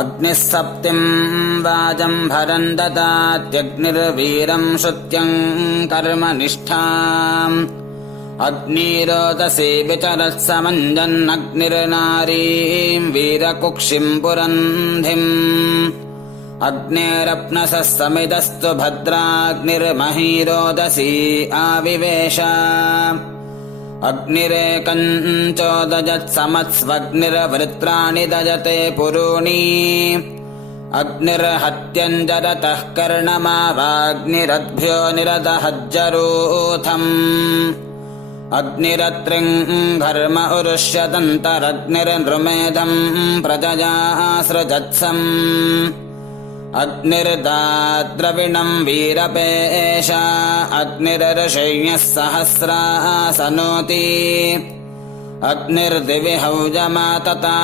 अग्निः सप्तिम् वाजम् भरम् ददात्यग्निर्वीरम् श्रुत्यम् कर्मनिष्ठाम् अग्निरोदसी विचरत् समञ्जन्नग्निर्नारीम् वीरकुक्षिम् पुरन्धिम् अग्नेरप्नसः समिदस्तु भद्राग्निर्महीरोदसी आविवेश अग्निरेकम् चोदजत्समत्स्वग्निर्वृत्राणि दजते पुरूणि अग्निर्हत्यम् जरतः कर्णमावाग्निरद्भ्यो निरदहज्जरूथम् अग्निरत्रिम् घर्म उरुष्यदन्तरग्निर्नृमेधम् प्रजया सृजत्सम् अग्निर्दाद्रविणम् वीरपेश अग्निरर्षय्यः सहस्रासनोति अग्निर्दिवि हौजमातता